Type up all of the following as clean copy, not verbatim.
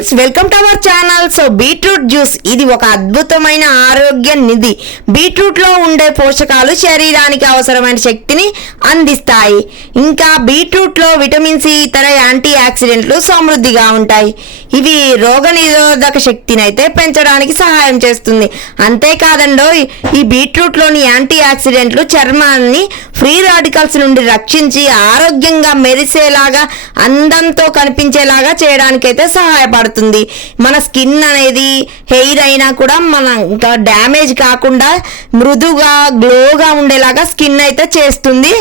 Friends, welcome to our channel. So beetroot juice ఇది ఒక అద్భుతమైన ఆరోగ్య నిధి. బీట్రూట్ లో ఉండే పోషకాలు శరీరానికి అవసరమైన శక్తిని అందిస్తాయి. ఇంకా బీట్రూట్ లో విటమిన్ సి ఇతర యాంటీ ఆక్సిడెంట్లు సమృద్ధిగా ఉంటాయి. ఇవి రోగ నిరోధక శక్తిని అయితే పెంచడానికి సహాయం చేస్తుంది. అంతేకాదండో ఈ బీట్రూట్ లోని యాంటీ ఆక్సిడెంట్లు చర్మాన్ని ఫ్రీ రాడికల్స్ నుండి రక్షించి ఆరోగ్యంగా మెరిసేలాగా అందంతో కనిపించేలాగా చేయడానికైతే సహాయపడుతుంది. మన స్కిన్ అనేది హెయిర్ అయినా కూడా మన ఇంకా డ్యామేజ్ కాకుండా మృదుగా గ్లోగా ఉండేలాగా స్కిన్ అయితే చేస్తుంది.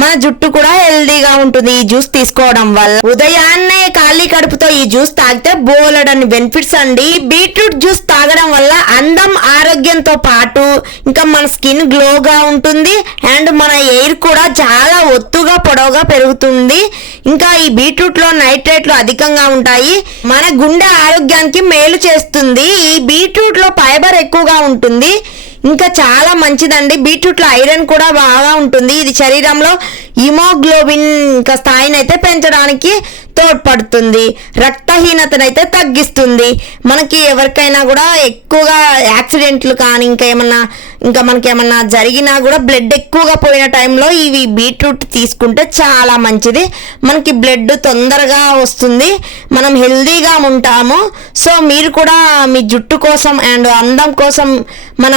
మన జుట్టు కూడా హెల్దీగా ఉంటుంది ఈ జ్యూస్ తీసుకోవడం వల్ల. ఉదయాన్నే ఖాళీ కడుపుతో ఈ జ్యూస్ తాగితే బోలెడన్ని బెనిఫిట్స్ అండి. బీట్రూట్ జ్యూస్ తాగడం వల్ల అందం ఆరోగ్యంతో పాటు ఇంకా మన స్కిన్ గ్లోగా ఉంటుంది అండ్ మన హెయిర్ కూడా చాలా ఒత్తుగా పొడవుగా పెరుగుతుంది. ఇంకా ఈ బీట్రూట్ లో నైట్రేట్లు అధికంగా ఉంటాయి. మన గుండె ఆరోగ్యానికి మేలు చేస్తుంది. ఈ బీట్రూట్ లో ఫైబర్ ఎక్కువగా ఉంటుంది. ఇంకా చాలా మంచిదండి. బీట్రూట్ లో ఐరన్ కూడా బాగా ఉంటుంది. ఇది శరీరంలో హిమోగ్లోబిన్ ఇంకా స్థాయిని అయితే పెంచడానికి తోడ్పడుతుంది. రక్తహీనతనైతే తగ్గిస్తుంది. మనకి ఎవరికైనా కూడా ఎక్కువగా యాక్సిడెంట్లు కానీ ఇంకా మనకి ఏమన్నా జరిగినా కూడా బ్లడ్ ఎక్కువగా పోయిన టైంలో ఇవి బీట్రూట్ తీసుకుంటే చాలా మంచిది. మనకి బ్లడ్ తొందరగా వస్తుంది, మనం హెల్దీగా ఉంటాము. సో మీరు కూడా మీ జుట్టు కోసం అండ్ అందం కోసం మన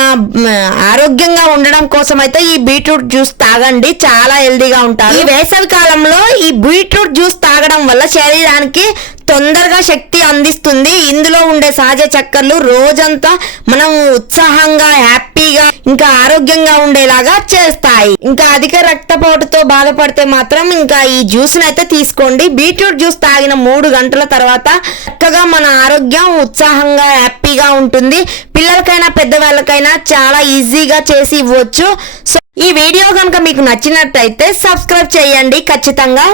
ఆరోగ్యంగా ఉండడం కోసం అయితే ఈ బీట్రూట్ జ్యూస్ తాగండి, చాలా హెల్దీగా ఉంటారు. ఈ వేసవి కాలంలో ఈ బీట్రూట్ జ్యూస్ తాగడం వల్ల శరీరానికి తొందరగా శక్తి అందిస్తుంది. ఇందులో ఉండే సహజ చక్కెరలు రోజంతా మనం ఉత్సాహంగా హ్యాపీగా ఇంకా ఆరోగ్యంగా ఉండేలాగా చేస్తాయి. ఇంకా అధిక రక్తపోటుతో బాధపడితే మాత్రం ఇంకా ఈ జ్యూస్ అయితే తీసుకోండి. బీట్రూట్ జ్యూస్ తాగిన 3 గంటల తర్వాత చక్కగా మన ఆరోగ్యం ఉత్సాహంగా హ్యాపీగా ఉంటుంది. పిల్లలకైనా పెద్దవాళ్ళకైనా చాలా ఈజీగా చేసి ఇవ్వచ్చు. సో ఈ వీడియో కనుక మీకు నచ్చినట్టయితే సబ్స్క్రైబ్ చేయండి ఖచ్చితంగా.